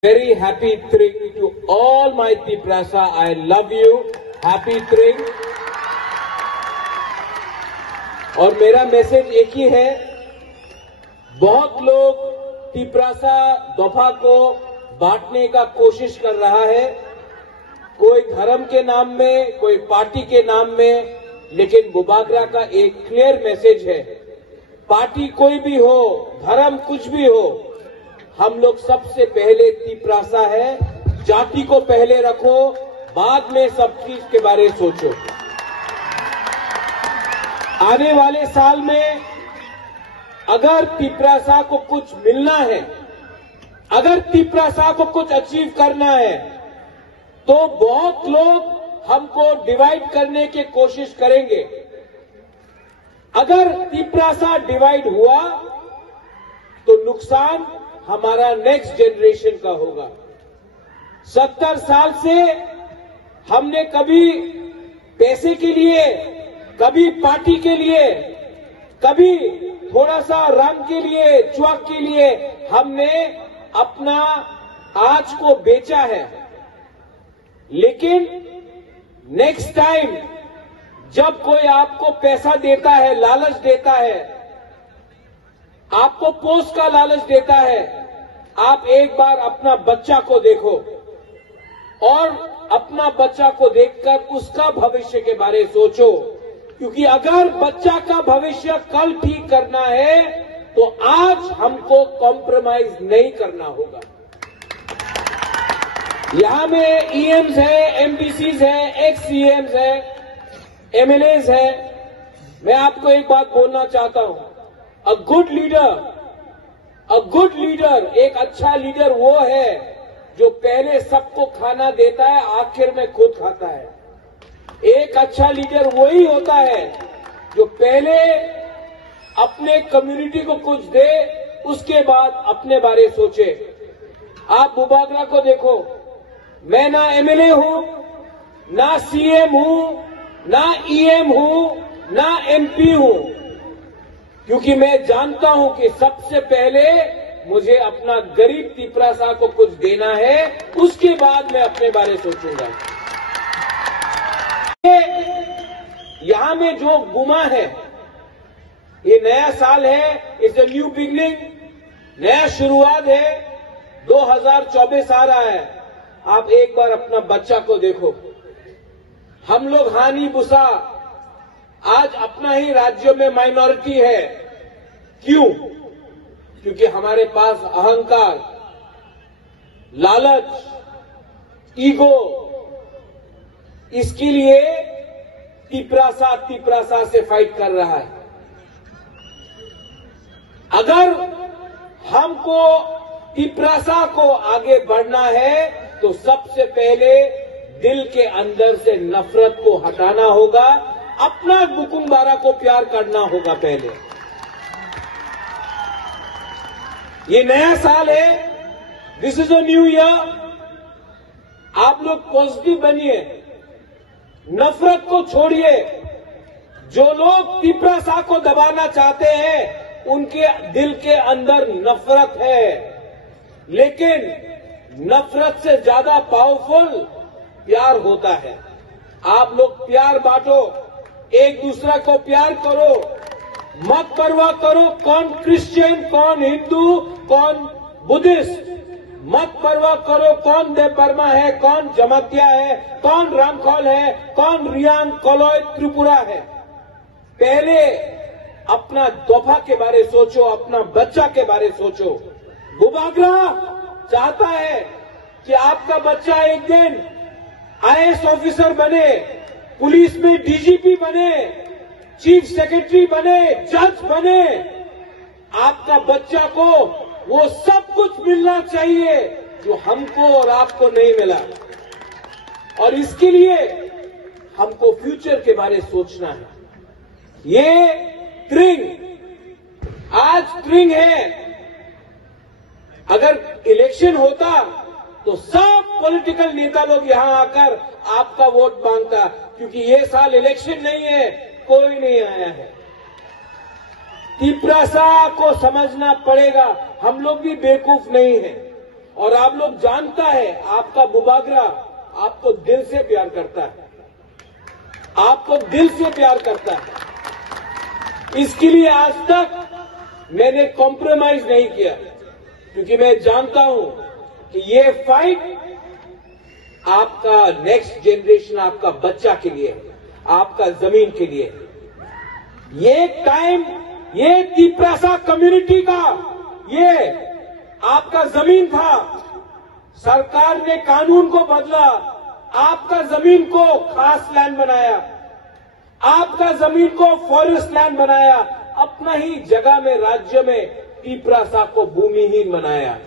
Very happy Tring to all my Tiprasa. I love you. Happy Tring. और मेरा message एक ही है, बहुत लोग तिप्रासा दफा को बांटने का कोशिश कर रहा है, कोई धर्म के नाम में, कोई पार्टी के नाम में, लेकिन बुबागरा का एक क्लियर मैसेज है, पार्टी कोई भी हो, धर्म कुछ भी हो, हम लोग सबसे पहले तिप्रासा है, जाति को पहले रखो, बाद में सब चीज के बारे में सोचो। आने वाले साल में अगर तिप्रासा को कुछ मिलना है, अगर तिप्रासा को कुछ अचीव करना है, तो बहुत लोग हमको डिवाइड करने की कोशिश करेंगे। अगर तिप्रासा डिवाइड हुआ तो नुकसान हमारा नेक्स्ट जनरेशन का होगा। 70 साल से हमने कभी पैसे के लिए, कभी पार्टी के लिए, कभी थोड़ा सा रंग के लिए, च्वाक के लिए हमने अपना आज को बेचा है। लेकिन नेक्स्ट टाइम जब कोई आपको पैसा देता है, लालच देता है, आपको पोस्ट का लालच देता है, आप एक बार अपना बच्चा को देखो और अपना बच्चा को देखकर उसका भविष्य के बारे में सोचो, क्योंकि अगर बच्चा का भविष्य कल ठीक करना है तो आज हमको कॉम्प्रोमाइज नहीं करना होगा। यहां में ईएम्स है, एमपीसीज है, एक्स सीएम्स है, एमएलएज है। मैं आपको एक बात बोलना चाहता हूं, अ गुड लीडर, एक अच्छा लीडर वो है जो पहले सबको खाना देता है, आखिर में खुद खाता है। एक अच्छा लीडर वही होता है जो पहले अपने कम्युनिटी को कुछ दे, उसके बाद अपने बारे सोचे। आप बुबागरा को देखो, मैं ना एमएलए हूं, ना सीएम हूं, ना ईएम हूं, ना एमपी हूं, क्योंकि मैं जानता हूं कि सबसे पहले मुझे अपना गरीब तिप्रासा को कुछ देना है, उसके बाद मैं अपने बारे सोचूंगा। यहां में जो गुमा है, ये नया साल है, इट्स अ न्यू बिगनिंग, नया शुरुआत है, 2024 आ रहा है। आप एक बार अपना बच्चा को देखो। हम लोग हानि बुसा आज अपना ही राज्य में माइनॉरिटी है। क्यों? क्योंकि हमारे पास अहंकार, लालच, ईगो, इसके लिए तिपरासा से फाइट कर रहा है। अगर हमको तिपरासा को आगे बढ़ना है तो सबसे पहले दिल के अंदर से नफरत को हटाना होगा, अपना बुकुमबारा को प्यार करना होगा पहले। ये नया साल है, this is a new year. आप लोग पॉजिटिव बनिए, नफरत को छोड़िए। जो लोग तिपरासा को दबाना चाहते हैं उनके दिल के अंदर नफरत है, लेकिन नफरत से ज्यादा पावरफुल प्यार होता है। आप लोग प्यार बांटो, एक दूसरा को प्यार करो, मत परवाह करो कौन क्रिश्चियन, कौन हिंदू, कौन बुद्धिस्ट, मत परवाह करो कौन देवबर्मा है, कौन जमातिया है, कौन रामखोल है, कौन रियांग, कोलोय, त्रिपुरा है। पहले अपना दोफा के बारे सोचो, अपना बच्चा के बारे सोचो। बुबागरा चाहता है कि आपका बच्चा एक दिन आईएएस ऑफिसर बने, पुलिस में डीजीपी बने, चीफ सेक्रेटरी बने, जज बने। आपका बच्चा को वो सब कुछ मिलना चाहिए जो हमको और आपको नहीं मिला, और इसके लिए हमको फ्यूचर के बारे सोचना है। ये ट्रिंग, आज ट्रिंग है। अगर इलेक्शन होता तो सब पॉलिटिकल नेता लोग यहां आकर आपका वोट मांगता, क्योंकि ये साल इलेक्शन नहीं है, कोई नहीं आया है। तिपरासा को समझना पड़ेगा, हम लोग भी बेवकूफ नहीं है। और आप लोग जानता है आपका बुबागरा आपको दिल से प्यार करता है, आपको दिल से प्यार करता है। इसके लिए आज तक मैंने कॉम्प्रोमाइज नहीं किया, क्योंकि मैं जानता हूं कि ये फाइट आपका नेक्स्ट जनरेशन, आपका बच्चा के लिए, आपका जमीन के लिए। ये टाइम, ये तिपरासा कम्युनिटी का, ये आपका जमीन था। सरकार ने कानून को बदला, आपका जमीन को खास लैंड बनाया, आपका जमीन को फॉरेस्ट लैंड बनाया, अपना ही जगह में, राज्य में तिपरासा को भूमिहीन बनाया।